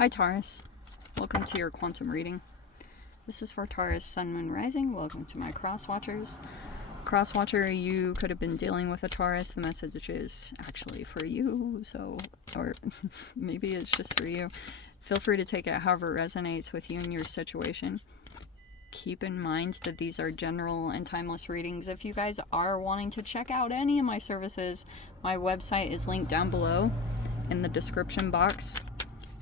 Hi Taurus, welcome to your quantum reading. This is for Taurus, Sun, Moon, Rising. Welcome to my cross watchers. Cross watcher, you could have been dealing with a Taurus. The message is actually for you, so, or maybe it's just for you. Feel free to take it however it resonates with you and your situation. Keep in mind that these are general and timeless readings. If you guys are wanting to check out any of my services, my website is linked down below in the description box,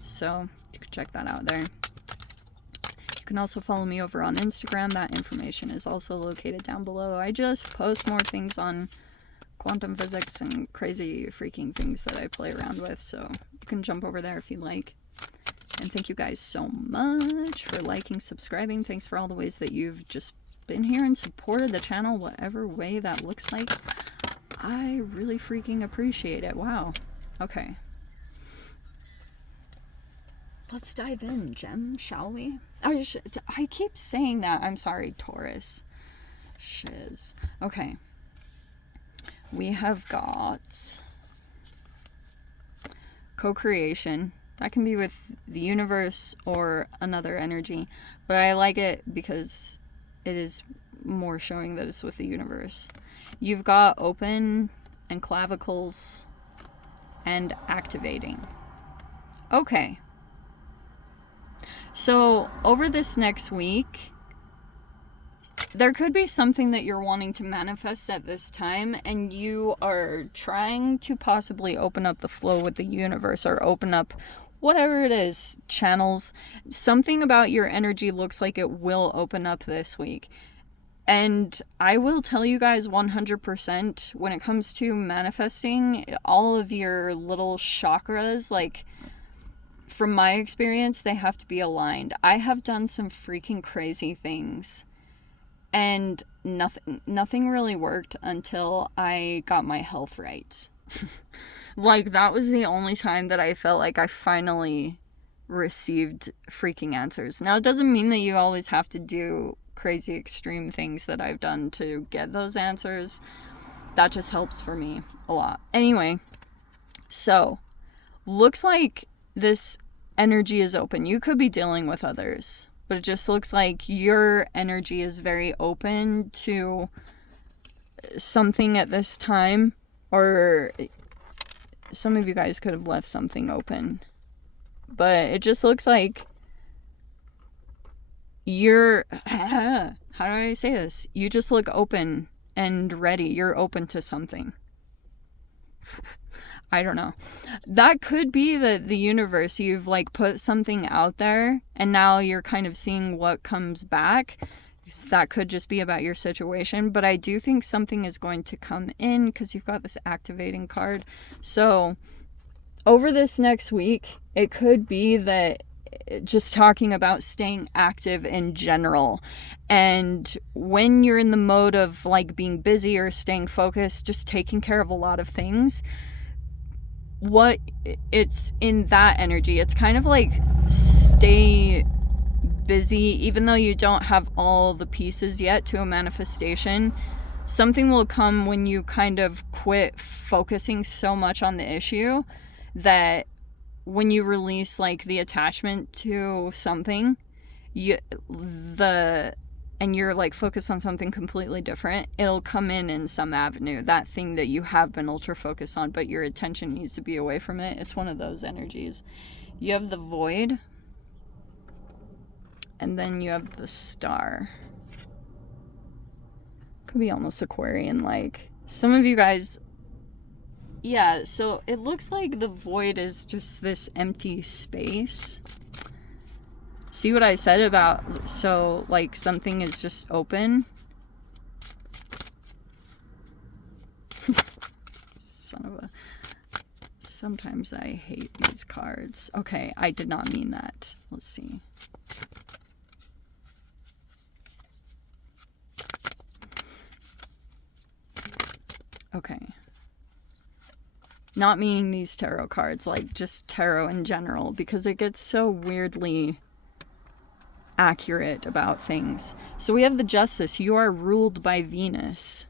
so you can check that out there. You can also follow me over on Instagram. That information is also located down below. I just post more things on quantum physics and crazy freaking things that I play around with, so you can jump over there if you'd like. And thank you guys so much for liking, subscribing. Thanks for all the ways that you've just been here and supported the channel, whatever way that looks like. I really freaking appreciate it. Wow. Okay. Let's dive in, Gem, shall we? I keep saying that. I'm sorry, Taurus. Shiz. Okay. We have got co-creation. That can be with the universe or another energy. But I like it because it is more showing that it's with the universe. You've got open and clavicles and activating. Okay. So over this next week, there could be something that you're wanting to manifest at this time, and you are trying to possibly open up the flow with the universe or open up whatever it is, channels. Something about your energy looks like it will open up this week. And I will tell you guys 100% when it comes to manifesting, all of your little chakras, like, from my experience, they have to be aligned. I have done some freaking crazy things, and nothing really worked until I got my health right. Like, that was the only time that I felt like I finally received freaking answers. Now, it doesn't mean that you always have to do crazy extreme things that I've done to get those answers. That just helps for me a lot. Anyway, so looks like this energy is open. You could be dealing with others, but it just looks like your energy is very open to something at this time, or some of you guys could have left something open, but it just looks like you're, how do I say this? You just look open and ready. You're open to something. I don't know. That could be the universe. You've like put something out there and now you're kind of seeing what comes back. That could just be about your situation, but I do think something is going to come in because you've got this activating card. So over this next week, it could be that just talking about staying active in general. And when you're in the mode of like being busy or staying focused, just taking care of a lot of things, what it's in that energy, it's kind of like stay busy even though you don't have all the pieces yet to a manifestation. Something will come when you kind of quit focusing so much on the issue that when you release like the attachment to something, and you're like focused on something completely different, it'll come in some avenue, that thing that you have been ultra focused on, but your attention needs to be away from it. It's one of those energies. You have the void, and then you have the star. Could be almost Aquarian, like some of you guys. Yeah, so it looks like the void is just this empty space. See what I said about, so like something is just open? Son of a... Sometimes I hate these cards. Okay, I did not mean that. Let's see. Okay. Not meaning these tarot cards, like just tarot in general, because it gets so weirdly accurate about things. So we have the Justice. You are ruled by Venus.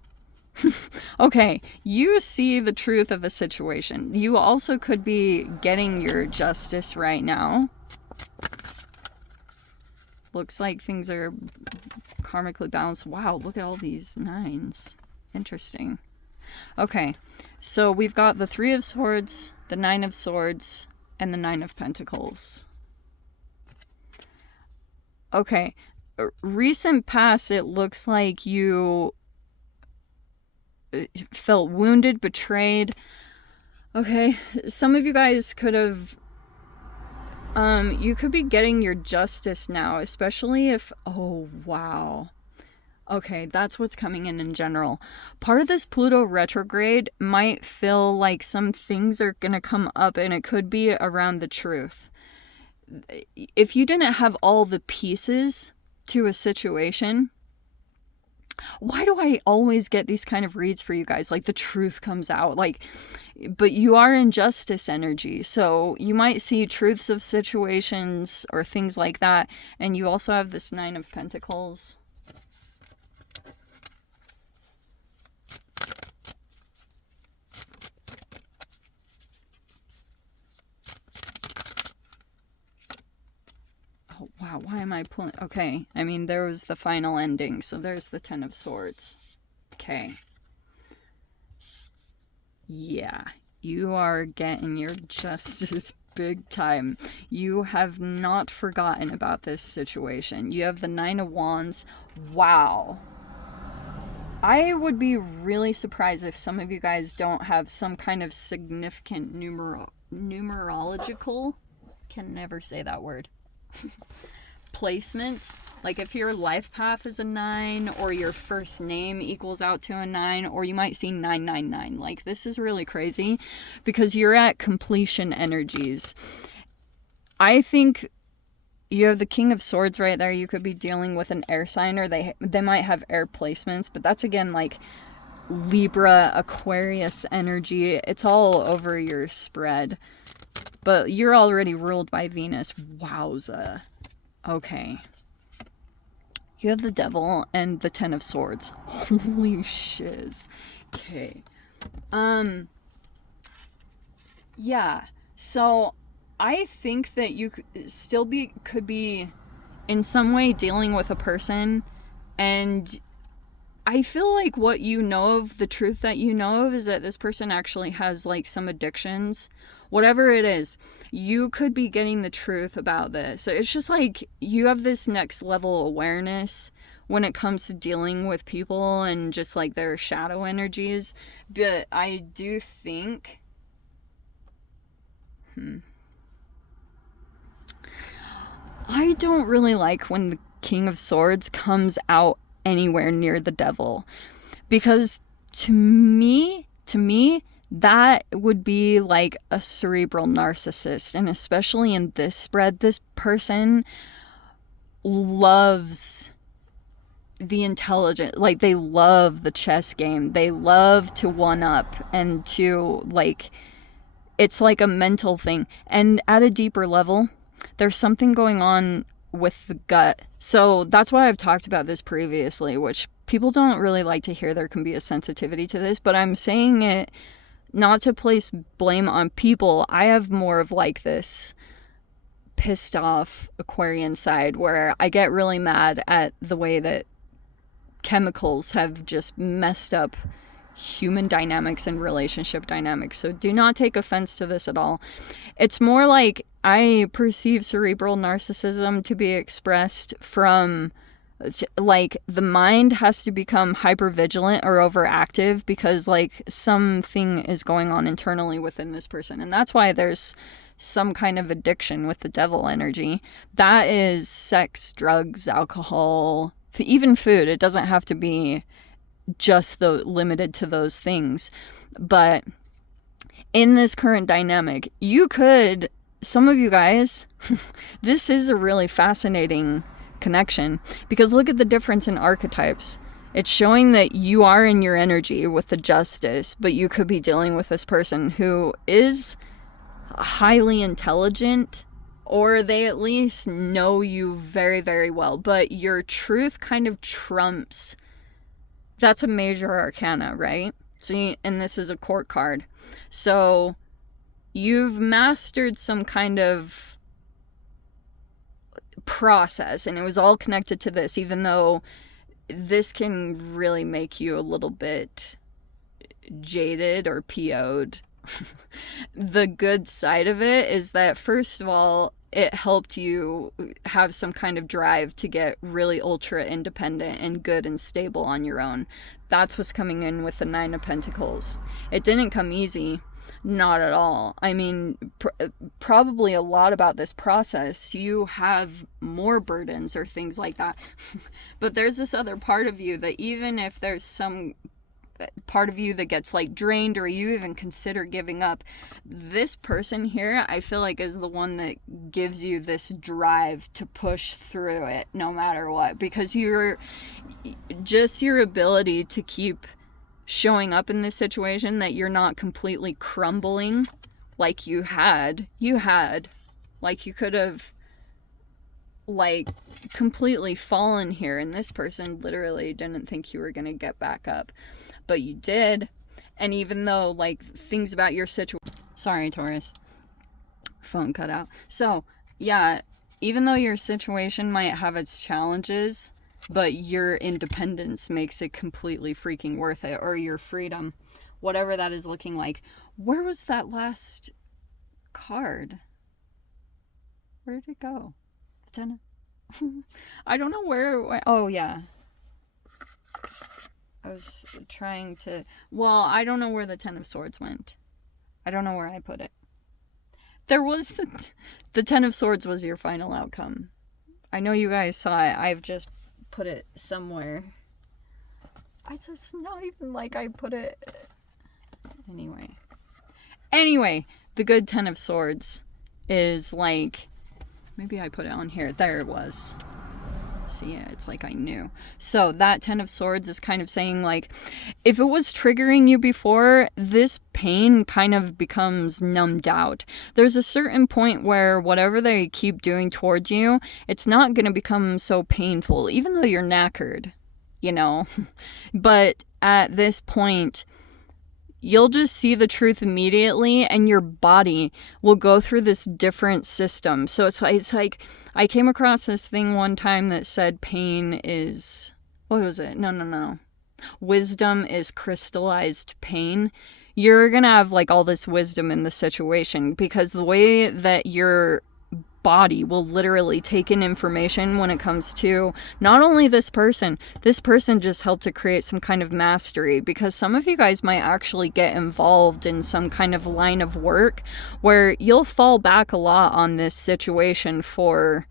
Okay, you see the truth of a situation. You also could be getting your justice right now. Looks like things are karmically balanced. Wow, look at all these 9s. Interesting. Okay, so we've got the 3 of Swords, the 9 of Swords, and the 9 of Pentacles. Okay, recent past, it looks like you felt wounded, betrayed. Okay, some of you guys could have, you could be getting your justice now, especially if, oh wow. Okay, that's what's coming in general. Part of this Pluto retrograde might feel like some things are gonna come up, and it could be around the truth. If you didn't have all the pieces to a situation, why do I always get these kind of reads for you guys? Like the truth comes out, like, but you are in justice energy. So you might see truths of situations or things like that. And you also have this 9 of Pentacles. Oh, wow, why am I pulling? Okay, I mean, there was the final ending. So there's the 10 of Swords. Okay. Yeah, you are getting your justice big time. You have not forgotten about this situation. You have the 9 of Wands. Wow. I would be really surprised if some of you guys don't have some kind of significant numerological, can never say that word, placement. Like if your life path is a 9, or your first name equals out to a 9, or you might see 999. Like this is really crazy because you're at completion energies. I think you have the King of Swords right there. You could be dealing with an air sign, or they might have air placements, but that's again like Libra, Aquarius energy. It's all over your spread. But you're already ruled by Venus. Wowza. Okay. You have the Devil and the 10 of Swords. Holy shiz. Okay. Yeah. So I think that you could be in some way dealing with a person, and I feel like what you know of, the truth that you know of, is that this person actually has like some addictions. Whatever it is, you could be getting the truth about this. So it's just like you have this next level awareness when it comes to dealing with people and just like their shadow energies. But I do think... I don't really like when the King of Swords comes out anywhere near the Devil, because to me that would be like a cerebral narcissist. And especially in this spread, this person loves the intelligent, like they love the chess game, they love to one up and to like, it's like a mental thing. And at a deeper level, there's something going on with the gut. So that's why I've talked about this previously, which people don't really like to hear. There can be a sensitivity to this, but I'm saying it not to place blame on people. I have more of like this pissed off Aquarian side where I get really mad at the way that chemicals have just messed up human dynamics and relationship dynamics. So do not take offense to this at all. It's more like I perceive cerebral narcissism to be expressed from like the mind has to become hypervigilant or overactive because like something is going on internally within this person. And that's why there's some kind of addiction with the Devil energy. That is sex, drugs, alcohol, even food. It doesn't have to be just limited to those things. But in this current dynamic, you could, some of you guys, this is a really fascinating connection because look at the difference in archetypes. It's showing that you are in your energy with the Justice, but you could be dealing with this person who is highly intelligent, or they at least know you very, very well, but your truth kind of trumps That's a major arcana, right? So and this is a court card. So you've mastered some kind of process, and it was all connected to this, even though this can really make you a little bit jaded or PO'd. The good side of it is that, first of all, it helped you have some kind of drive to get really ultra independent and good and stable on your own. That's what's coming in with the Nine of Pentacles. It didn't come easy. Not at all. I mean, probably a lot about this process. You have more burdens or things like that. But there's this other part of you that, even if there's some part of you that gets like drained, or you even consider giving up, this person here, I feel like, is the one that gives you this drive to push through it no matter what, because your ability to keep showing up in this situation, that you're not completely crumbling like you could have like completely fallen here, and this person literally didn't think you were going to get back up, but you did. And even though like things about your situation, sorry Taurus, phone cut out. So yeah, even though your situation might have its challenges, but your independence makes it completely freaking worth it, or your freedom, whatever that is looking like. Where was that last card? Where did it go? The 10 of... I don't know where it went. Oh yeah, I was trying to... Well, I don't know where the 10 of Swords went. I don't know where I put it. There was the 10 of Swords was your final outcome. I know you guys saw it. I've just put it somewhere. It's not even like I put it... Anyway, the good 10 of Swords is like... Maybe I put it on here. There it was. See, it's like I knew. So that 10 of Swords is kind of saying, like, if it was triggering you before, this pain kind of becomes numbed out. There's a certain point where whatever they keep doing towards you, it's not going to become so painful, even though you're knackered, you know. But at this point, you'll just see the truth immediately, and your body will go through this different system. So it's like I came across this thing one time that said pain is... What was it? No. Wisdom is crystallized pain. You're gonna have like all this wisdom in the situation, because the way that your body will literally take in information when it comes to not only this person just helped to create some kind of mastery, because some of you guys might actually get involved in some kind of line of work where you'll fall back a lot on this situation for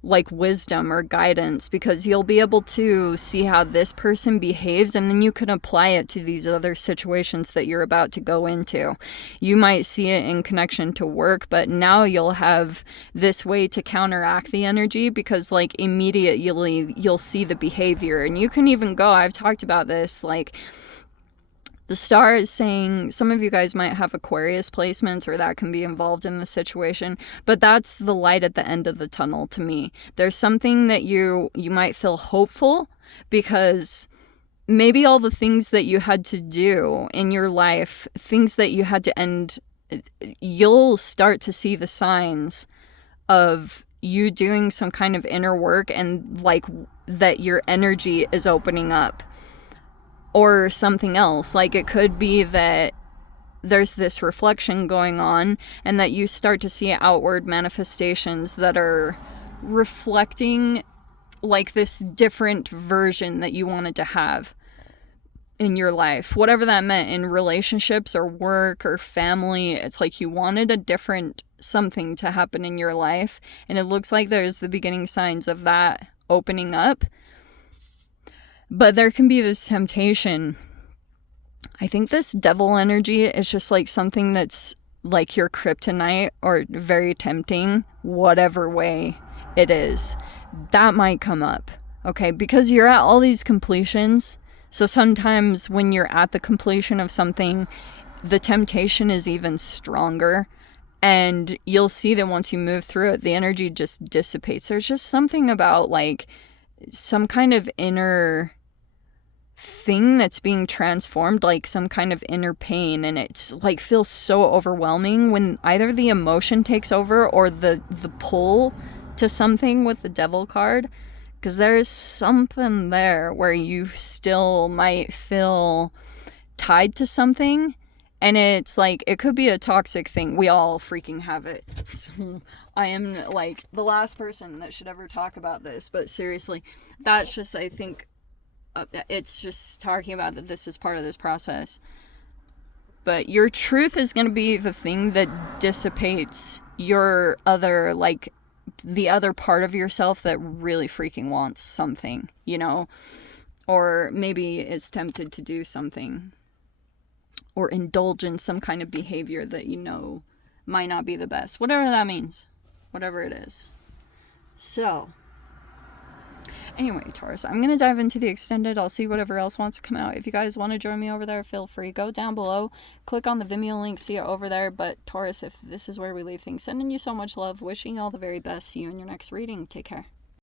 like wisdom or guidance, because you'll be able to see how this person behaves, and then you can apply it to these other situations that you're about to go into. You might see it in connection to work, but now you'll have this way to counteract the energy, because like immediately you'll see the behavior, and you can even go, I've talked about this, like the star is saying some of you guys might have Aquarius placements, or that can be involved in the situation, but that's the light at the end of the tunnel to me. There's something that you might feel hopeful, because maybe all the things that you had to do in your life, things that you had to end, you'll start to see the signs of you doing some kind of inner work, and like that your energy is opening up. Or something else, like it could be that there's this reflection going on, and that you start to see outward manifestations that are reflecting like this different version that you wanted to have in your life, whatever that meant, in relationships or work or family. It's like you wanted a different something to happen in your life, and it looks like there's the beginning signs of that opening up. But there can be this temptation. I think this devil energy is just like something that's like your kryptonite, or very tempting, whatever way it is. That might come up, okay? Because you're at all these completions. So sometimes when you're at the completion of something, the temptation is even stronger. And you'll see that once you move through it, the energy just dissipates. There's just something about like some kind of inner thing that's being transformed, like some kind of inner pain, and it's like feels so overwhelming when either the emotion takes over or the pull to something with the devil card, because there's something there where you still might feel tied to something. And it's like, it could be a toxic thing. We all freaking have it. So I am like the last person that should ever talk about this. But seriously, that's just, I think, it's just talking about that this is part of this process. But your truth is going to be the thing that dissipates your other, like, the other part of yourself that really freaking wants something, you know? Or maybe is tempted to do something. Or indulge in some kind of behavior that you know might not be the best. Whatever that means. Whatever it is. So, anyway, Taurus, I'm going to dive into the extended. I'll see whatever else wants to come out. If you guys want to join me over there, feel free. Go down below. Click on the Vimeo link. See it over there. But, Taurus, if this is where we leave things, sending you so much love. Wishing you all the very best. See you in your next reading. Take care.